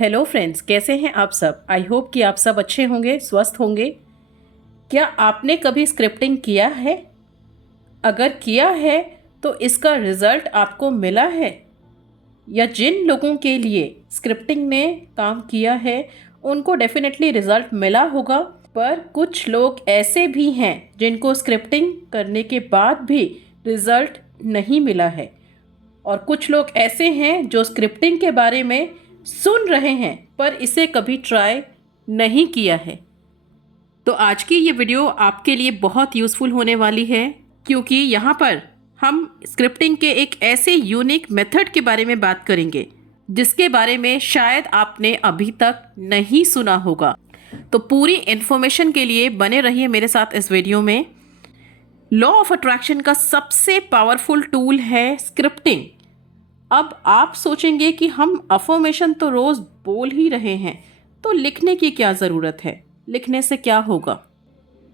Hello friends, कैसे हैं आप सब। आई होप कि आप सब अच्छे होंगे, स्वस्थ होंगे। क्या आपने कभी स्क्रिप्टिंग किया है? अगर किया है तो इसका रिज़ल्ट आपको मिला है? या जिन लोगों के लिए स्क्रिप्टिंग ने काम किया है उनको डेफिनेटली रिज़ल्ट मिला होगा, पर कुछ लोग ऐसे भी हैं जिनको स्क्रिप्टिंग करने के बाद भी रिज़ल्ट नहीं मिला है। और कुछ लोग ऐसे हैं जो स्क्रिप्टिंग के बारे में सुन रहे हैं पर इसे कभी ट्राई नहीं किया है। तो आज की ये वीडियो आपके लिए बहुत यूज़फुल होने वाली है, क्योंकि यहाँ पर हम स्क्रिप्टिंग के एक ऐसे यूनिक मेथड के बारे में बात करेंगे जिसके बारे में शायद आपने अभी तक नहीं सुना होगा। तो पूरी इन्फॉर्मेशन के लिए बने रहिए मेरे साथ इस वीडियो में। लॉ ऑफ अट्रैक्शन का सबसे पावरफुल टूल है स्क्रिप्टिंग। अब आप सोचेंगे कि हम अफर्मेशन तो रोज़ बोल ही रहे हैं, तो लिखने की क्या ज़रूरत है, लिखने से क्या होगा।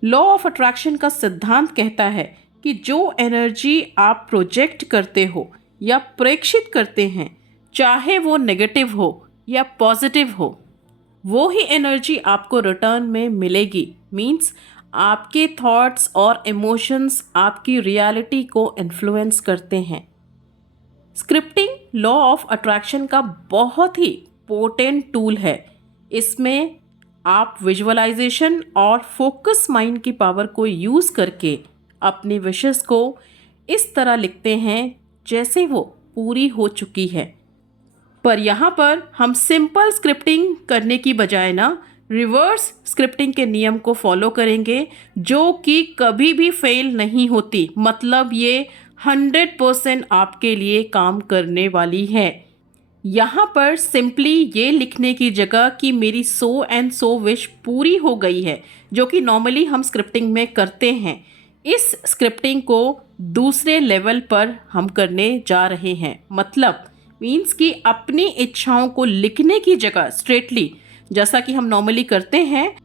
लॉ ऑफ अट्रैक्शन का सिद्धांत कहता है कि जो एनर्जी आप प्रोजेक्ट करते हो या प्रेक्षित करते हैं, चाहे वो नेगेटिव हो या पॉजिटिव हो, वो ही एनर्जी आपको रिटर्न में मिलेगी। मीन्स आपके थॉट्स और इमोशंस आपकी रियलिटी को इन्फ्लुएंस करते हैं। स्क्रिप्टिंग लॉ ऑफ अट्रैक्शन का बहुत ही पोटेंट टूल है। इसमें आप विजुअलाइजेशन और फोकस माइंड की पावर को यूज़ करके अपनी विशेस को इस तरह लिखते हैं जैसे वो पूरी हो चुकी है। पर यहाँ पर हम सिंपल स्क्रिप्टिंग करने की बजाय ना रिवर्स स्क्रिप्टिंग के नियम को फॉलो करेंगे, जो कि कभी भी फेल नहीं होती। मतलब ये 100% आपके लिए काम करने वाली है। यहाँ पर सिंपली ये लिखने की जगह कि मेरी सो एंड सो विश पूरी हो गई है, जो कि नॉर्मली हम स्क्रिप्टिंग में करते हैं, इस स्क्रिप्टिंग को दूसरे लेवल पर हम करने जा रहे हैं। मतलब मीन्स कि अपनी इच्छाओं को लिखने की जगह स्ट्रेटली जैसा कि हम नॉर्मली करते हैं,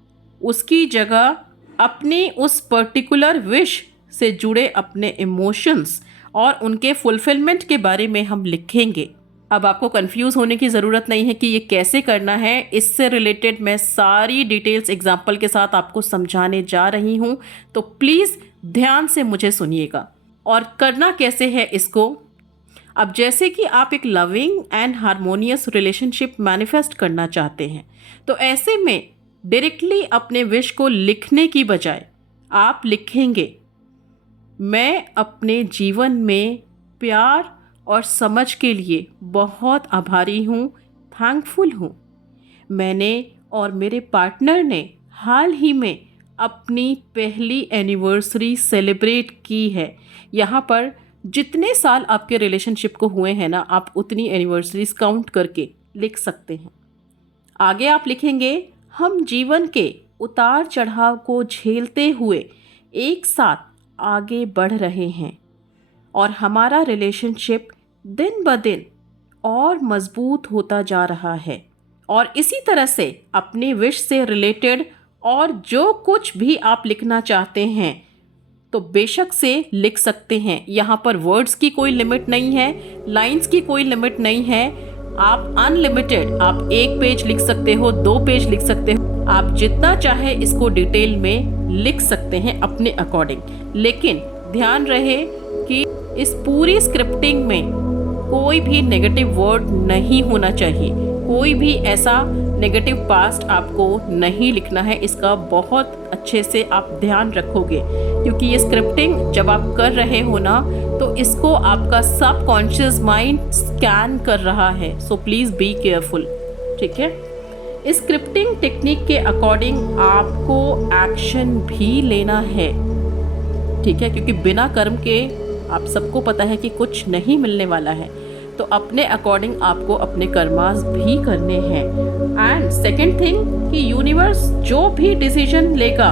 उसकी जगह अपनी उस पर्टिकुलर विश से जुड़े अपने इमोशंस और उनके फुलफिलमेंट के बारे में हम लिखेंगे। अब आपको कंफ्यूज होने की ज़रूरत नहीं है कि ये कैसे करना है। इससे रिलेटेड मैं सारी डिटेल्स एग्जाम्पल के साथ आपको समझाने जा रही हूँ, तो प्लीज़ ध्यान से मुझे सुनिएगा। और करना कैसे है इसको। अब जैसे कि आप एक loving and harmonious relationship manifest करना चाहते हैं, तो ऐसे में डायरेक्टली अपने विश को लिखने की बजाय आप लिखेंगे, मैं अपने जीवन में प्यार और समझ के लिए बहुत आभारी हूँ, थैंकफुल हूँ। मैंने और मेरे पार्टनर ने हाल ही में अपनी पहली एनिवर्सरी सेलिब्रेट की है। यहाँ पर जितने साल आपके रिलेशनशिप को हुए हैं ना, आप उतनी एनिवर्सरीज काउंट करके लिख सकते हैं। आगे आप लिखेंगे, हम जीवन के उतार चढ़ाव को झेलते हुए एक साथ आगे बढ़ रहे हैं और हमारा रिलेशनशिप दिन ब दिन और मजबूत होता जा रहा है। और इसी तरह से अपनी विश से रिलेटेड और जो कुछ भी आप लिखना चाहते हैं तो बेशक से लिख सकते हैं। यहाँ पर वर्ड्स की कोई लिमिट नहीं है, लाइंस की कोई लिमिट नहीं है। आप अनलिमिटेड, आप 1 पेज लिख सकते हो, 2 पेज लिख सकते हो, आप जितना चाहे इसको डिटेल में लिख सकते हैं अपने अकॉर्डिंग। लेकिन ध्यान रहे कि इस पूरी स्क्रिप्टिंग में कोई भी नेगेटिव वर्ड नहीं होना चाहिए, कोई भी ऐसा नेगेटिव पास्ट आपको नहीं लिखना है। इसका बहुत अच्छे से आप ध्यान रखोगे, क्योंकि ये स्क्रिप्टिंग जब आप कर रहे हो ना, तो इसको आपका सबकॉन्शियस माइंड स्कैन कर रहा है। सो प्लीज़ बी केयरफुल, ठीक है। इस स्क्रिप्टिंग टेक्निक के अकॉर्डिंग आपको एक्शन भी लेना है, ठीक है, क्योंकि बिना कर्म के आप सबको पता है कि कुछ नहीं मिलने वाला है। तो अपने अकॉर्डिंग आपको अपने कर्मास भी करने हैं। एंड सेकेंड थिंग कि यूनिवर्स जो भी डिसीजन लेगा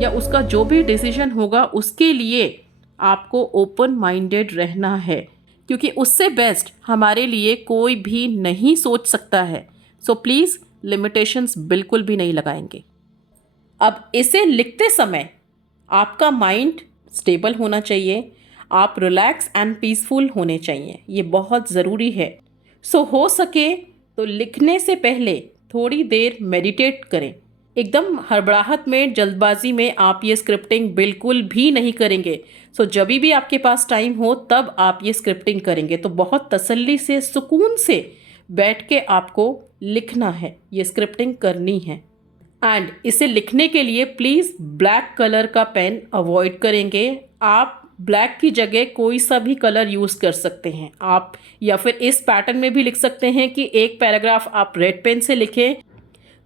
या उसका जो भी डिसीजन होगा, उसके लिए आपको ओपन माइंडेड रहना है, क्योंकि उससे बेस्ट हमारे लिए कोई भी नहीं सोच सकता है। सो प्लीज़ लिमिटेशंस बिल्कुल भी नहीं लगाएंगे। अब इसे लिखते समय आपका माइंड स्टेबल होना चाहिए, आप रिलैक्स एंड पीसफुल होने चाहिए, ये बहुत ज़रूरी है। सो हो सके तो लिखने से पहले थोड़ी देर मेडिटेट करें। एकदम हड़बड़ाहट में, जल्दबाजी में आप ये स्क्रिप्टिंग बिल्कुल भी नहीं करेंगे। सो जब भी आपके पास टाइम हो तब आप ये स्क्रिप्टिंग करेंगे। तो बहुत तसल्ली से, सुकून से बैठ के आपको लिखना है, ये स्क्रिप्टिंग करनी है। एंड इसे लिखने के लिए प्लीज़ ब्लैक कलर का पेन अवॉइड करेंगे। आप ब्लैक की जगह कोई सा भी कलर यूज़ कर सकते हैं आप, या फिर इस पैटर्न में भी लिख सकते हैं कि एक पैराग्राफ आप रेड पेन से लिखें,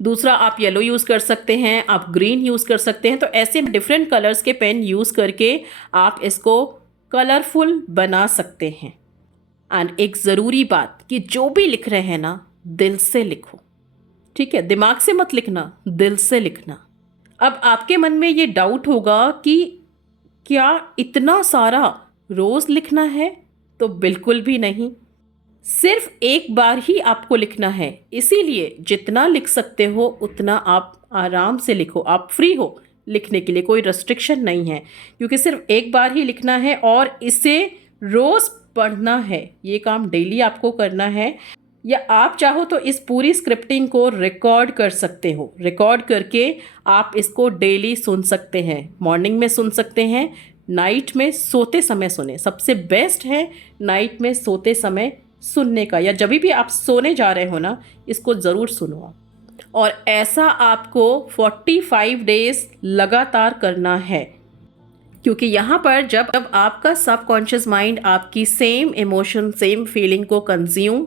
दूसरा आप येलो यूज़ कर सकते हैं, आप ग्रीन यूज़ कर सकते हैं। तो ऐसे डिफरेंट कलर्स के पेन यूज़ करके आप इसको कलरफुल बना सकते हैं। एंड एक ज़रूरी बात कि जो भी लिख रहे हैं ना, दिल से लिखो, ठीक है? दिमाग से मत लिखना, दिल से लिखना। अब आपके मन में ये डाउट होगा कि क्या इतना सारा रोज़ लिखना है? तो बिल्कुल भी नहीं, सिर्फ एक बार ही आपको लिखना है। इसीलिए जितना लिख सकते हो उतना आप आराम से लिखो। आप फ्री हो लिखने के लिए, कोई रेस्ट्रिक्शन नहीं है, क्योंकि सिर्फ एक बार ही लिखना है और इसे रोज़ पढ़ना है। ये काम डेली आपको करना है। या आप चाहो तो इस पूरी स्क्रिप्टिंग को रिकॉर्ड कर सकते हो। रिकॉर्ड करके आप इसको डेली सुन सकते हैं। मॉर्निंग में सुन सकते हैं, नाइट में सोते समय सुने। सबसे बेस्ट है नाइट में सोते समय सुनने का, या जब भी आप सोने जा रहे हो ना, इसको ज़रूर सुनो आप। और ऐसा आपको 45 डेज लगातार करना है, क्योंकि यहाँ पर जब आपका सबकॉन्शियस माइंड आपकी सेम इमोशन, सेम फीलिंग को कंज्यूम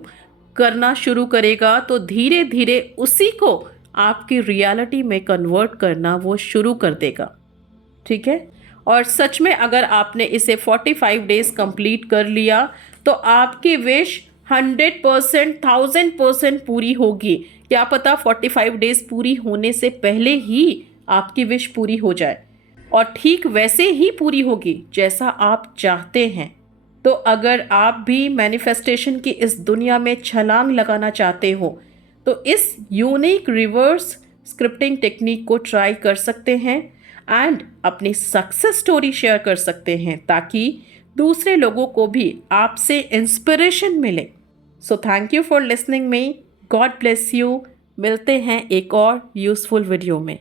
करना शुरू करेगा, तो धीरे धीरे उसी को आपकी रियलिटी में कन्वर्ट करना वो शुरू कर देगा, ठीक है? और सच में अगर आपने इसे 45 डेज कंप्लीट कर लिया तो आपकी विश 100%, 1000% पूरी होगी। क्या पता 45 डेज पूरी होने से पहले ही आपकी विश पूरी हो जाए, और ठीक वैसे ही पूरी होगी जैसा आप चाहते हैं। तो अगर आप भी मैनिफेस्टेशन की इस दुनिया में छलांग लगाना चाहते हो तो इस यूनिक रिवर्स स्क्रिप्टिंग टेक्निक को ट्राई कर सकते हैं एंड अपनी सक्सेस स्टोरी शेयर कर सकते हैं, ताकि दूसरे लोगों को भी आपसे इंस्पिरेशन मिले। So thank you for listening me. God bless you. मिलते हैं एक और यूज़फुल वीडियो में।